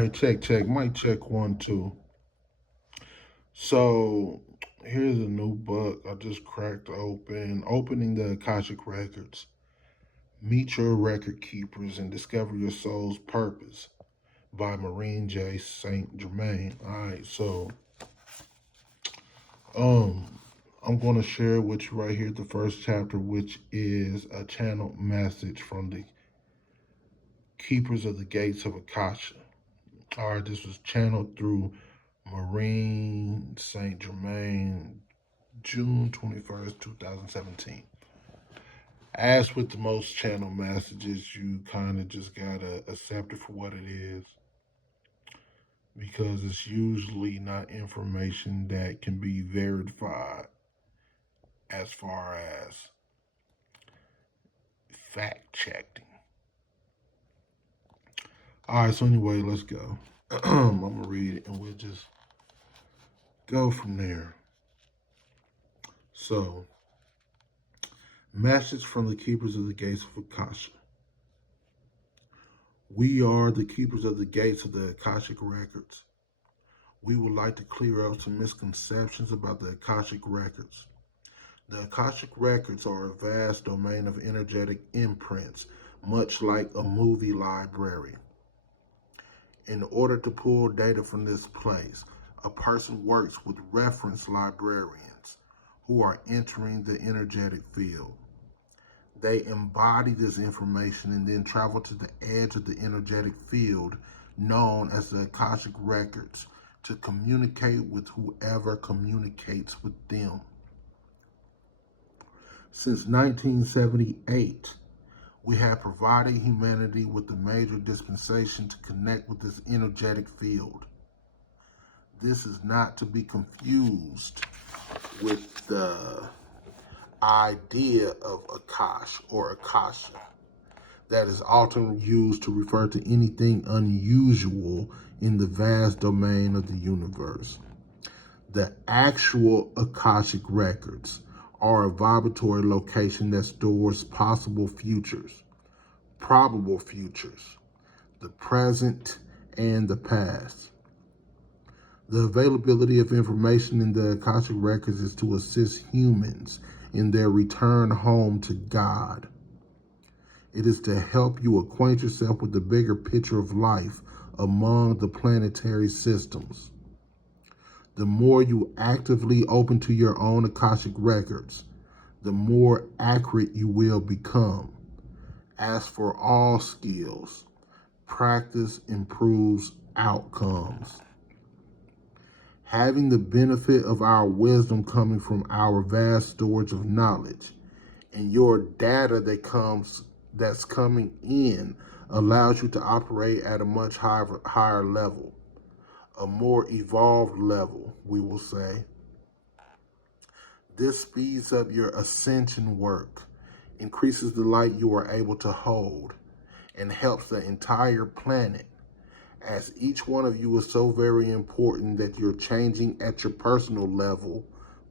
right, check. Mic check 1, 2. So here's a new book I just cracked open. Opening the Akashic Records. Meet your record keepers and discover your soul's purpose by Maureen J. Germain. Alright, so um I'm gonna share with you right here the first chapter, which is a channel message from the keepers of the gates of Akasha. Alright, this was channeled through Maureen Germain, June 21st, 2017. As with the most channel messages, you kind of just gotta accept it for what it is because it's usually not information that can be verified as far as fact checking. All right, so anyway, let's go. I'm gonna read it and we'll just go from there. So, message from the keepers of the gates of Akasha. We are the keepers of the gates of the Akashic records. We would like to clear up some misconceptions about the Akashic records. The Akashic records are a vast domain of energetic imprints, much like a movie library. In order to pull data from this place, a person works with reference librarians who are entering the energetic field. They embody this information and then travel to the edge of the energetic field known as the Akashic Records to communicate with whoever communicates with them. Since 1978, we have provided humanity with a major dispensation to connect with this energetic field. This is not to be confused with the idea of Akash or Akasha that is often used to refer to anything unusual in the vast domain of the universe. The actual Akashic records are a vibratory location that stores possible futures, probable futures, the present, and the past. The availability of information in the Akashic records is to assist humans in their return home to God. It is to help you acquaint yourself with the bigger picture of life among the planetary systems. The more you actively open to your own Akashic records, the more accurate you will become. As for all skills, practice improves outcomes. Having the benefit of our wisdom coming from our vast storage of knowledge and your data that's coming in allows you to operate at a much higher level, a more evolved level, we will say. This speeds up your ascension work, increases the light you are able to hold, and helps the entire planet, as each one of you is so very important that you're changing at your personal level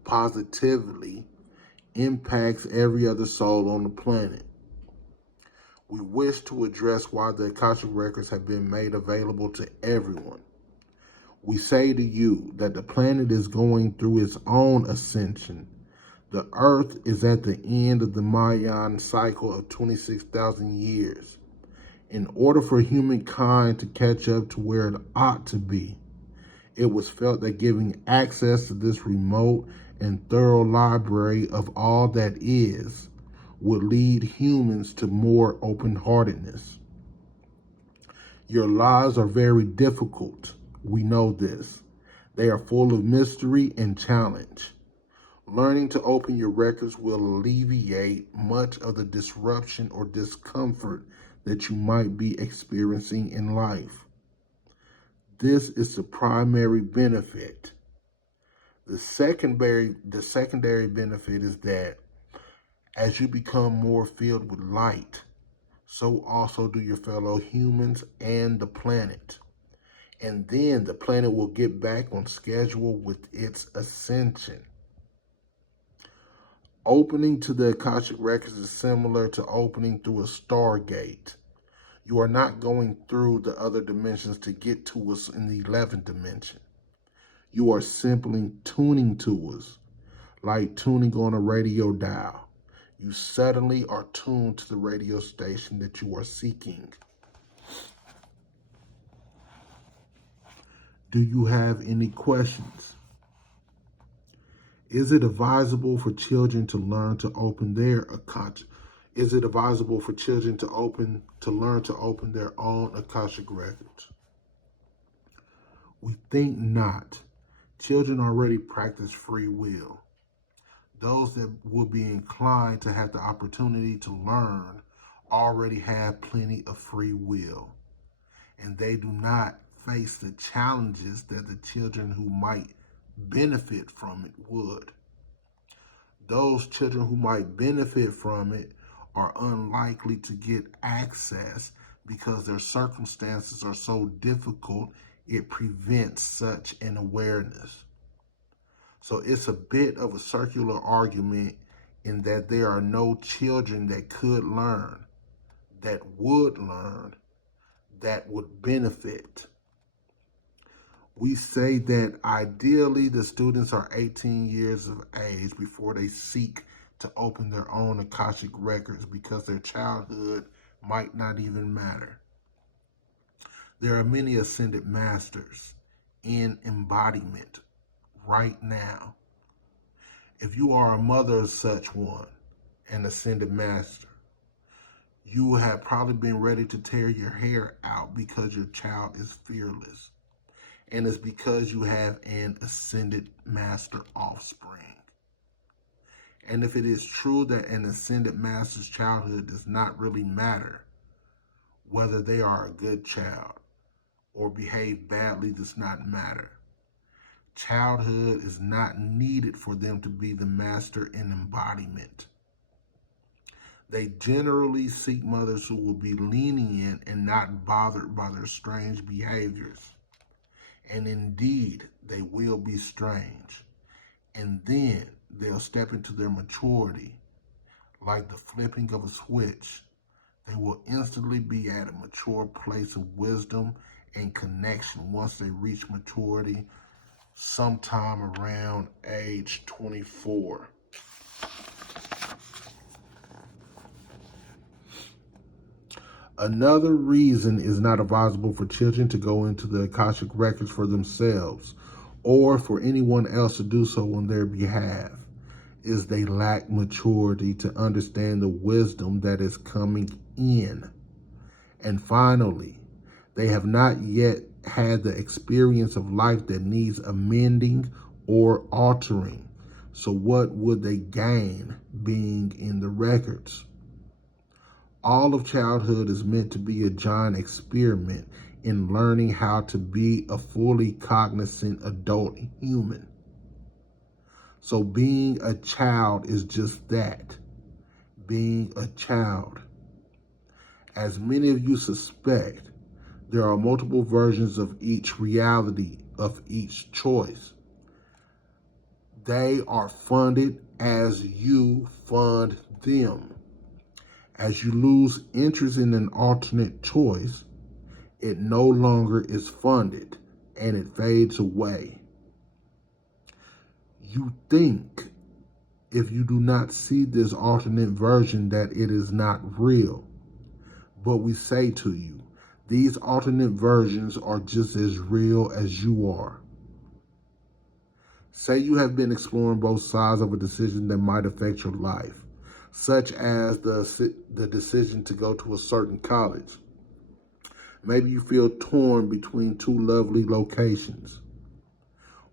positively impacts every other soul on the planet. We wish to address why the Akashic records have been made available to everyone. We say to you that the planet is going through its own ascension. The Earth is at the end of the Mayan cycle of 26,000 years. In order for humankind to catch up to where it ought to be, it was felt that giving access to this remote and thorough library of all that is would lead humans to more open-heartedness. Your lives are very difficult. We know this. They are full of mystery and challenge. Learning to open your records will alleviate much of the disruption or discomfort that you might be experiencing in life. This is the primary benefit. The secondary benefit is that as you become more filled with light, so also do your fellow humans and the planet. And then the planet will get back on schedule with its ascension. Opening to the Akashic records is similar to opening through a stargate. You are not going through the other dimensions to get to us in the 11th dimension. You are simply tuning to us, like tuning on a radio dial. You suddenly are tuned to the radio station that you are seeking. Do you have any questions? Is it advisable for children to learn to open their Akashic? Is it advisable for children to learn to open their own Akashic records? We think not. Children already practice free will. Those that will be inclined to have the opportunity to learn already have plenty of free will, and they do not face the challenges that the children who might benefit from it would. Those children who might benefit from it are unlikely to get access because their circumstances are so difficult it prevents such an awareness. So it's a bit of a circular argument in that there are no children that could learn, that would learn, that would benefit. We say that ideally the students are 18 years of age before they seek to open their own Akashic records because their childhood might not even matter. There are many ascended masters in embodiment right now. If you are a mother of such one, an ascended master, you have probably been ready to tear your hair out because your child is fearless. And it's because you have an ascended master offspring. And if it is true that an ascended master's childhood does not really matter, whether they are a good child or behave badly does not matter. Childhood is not needed for them to be the master in embodiment. They generally seek mothers who will be lenient and not bothered by their strange behaviors. And indeed, they will be strange. And then they'll step into their maturity. Like the flipping of a switch, they will instantly be at a mature place of wisdom and connection once they reach maturity, sometime around age 24. Another reason it's not advisable for children to go into the Akashic records for themselves or for anyone else to do so on their behalf is they lack maturity to understand the wisdom that is coming in. And finally, they have not yet had the experience of life that needs amending or altering. So what would they gain being in the records? All of childhood is meant to be a giant experiment in learning how to be a fully cognizant adult human. So being a child is just that, being a child. As many of you suspect, there are multiple versions of each reality, of each choice. They are funded as you fund them. As you lose interest in an alternate choice, it no longer is funded and it fades away. You think, if you do not see this alternate version, that it is not real. But we say to you, these alternate versions are just as real as you are. Say you have been exploring both sides of a decision that might affect your life, such as the decision to go to a certain college. Maybe you feel torn between two lovely locations.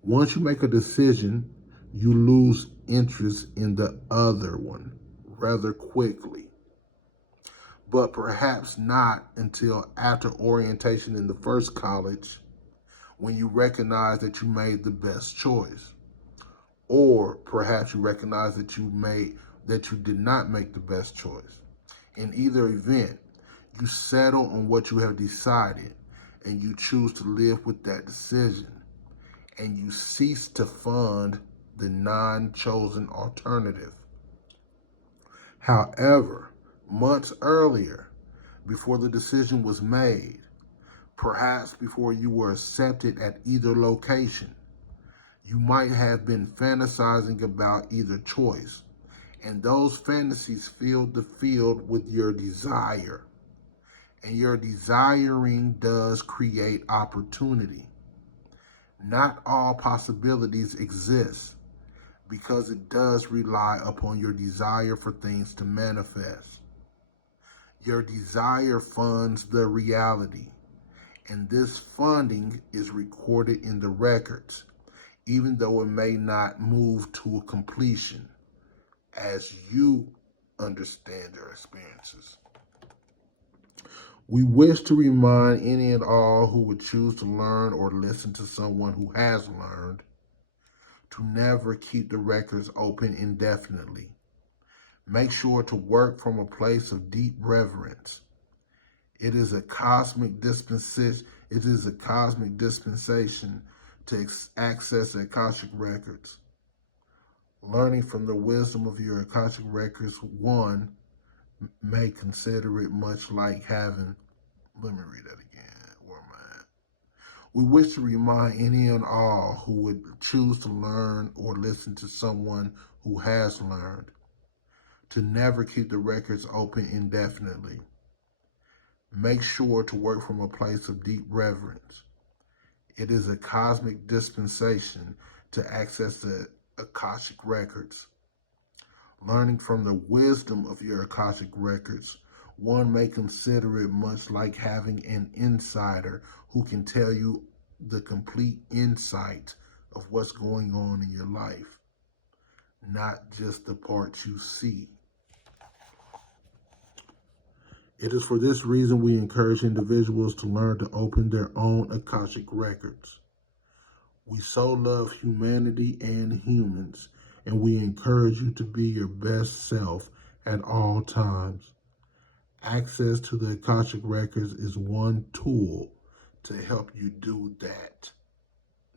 Once you make a decision, you lose interest in the other one rather quickly. But perhaps not until after orientation in the first college, when you recognize that you made the best choice. Or perhaps you recognize that you did not make the best choice. In either event, you settle on what you have decided and you choose to live with that decision, and you cease to fund the non-chosen alternative. However, months earlier, before the decision was made, perhaps before you were accepted at either location. You might have been fantasizing about either choice, and those fantasies filled the field with your desire. And your desiring does create opportunity. Not all possibilities exist because it does rely upon your desire for things to manifest. Your desire funds the reality, and this funding is recorded in the records, even though it may not move to a completion as you understand their experiences. We wish to remind any and all who would choose to learn or listen to someone who has learned to never keep the records open indefinitely. Make sure to work from a place of deep reverence. It is a cosmic dispensation. To access the Akashic records. Learning from the wisdom of your Akashic records, one may consider it much like having. Let me read that again. Where am I at? We wish to remind any and all who would choose to learn or listen to someone who has learned to never keep the records open indefinitely. Make sure to work from a place of deep reverence. It is a cosmic dispensation to access the Akashic records. Learning from the wisdom of your Akashic records, one may consider it much like having an insider who can tell you the complete insight of what's going on in your life, not just the parts you see. It is for this reason we encourage individuals to learn to open their own Akashic records. We so love humanity and humans, and we encourage you to be your best self at all times. Access to the Akashic records is one tool to help you do that.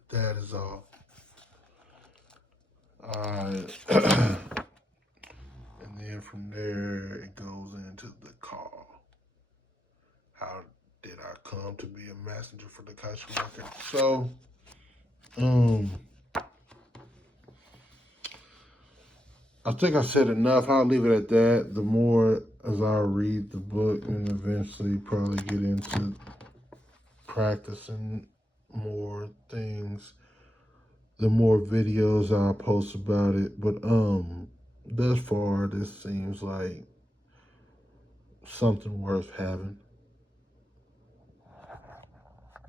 That is all. And then from there, it goes into the call. How did I come to be a messenger for the Akashic record? So, I think I said enough. I'll leave it at that. The more as I read the book and eventually probably get into practicing more things, the more videos I'll post about it. But thus far this seems like something worth having.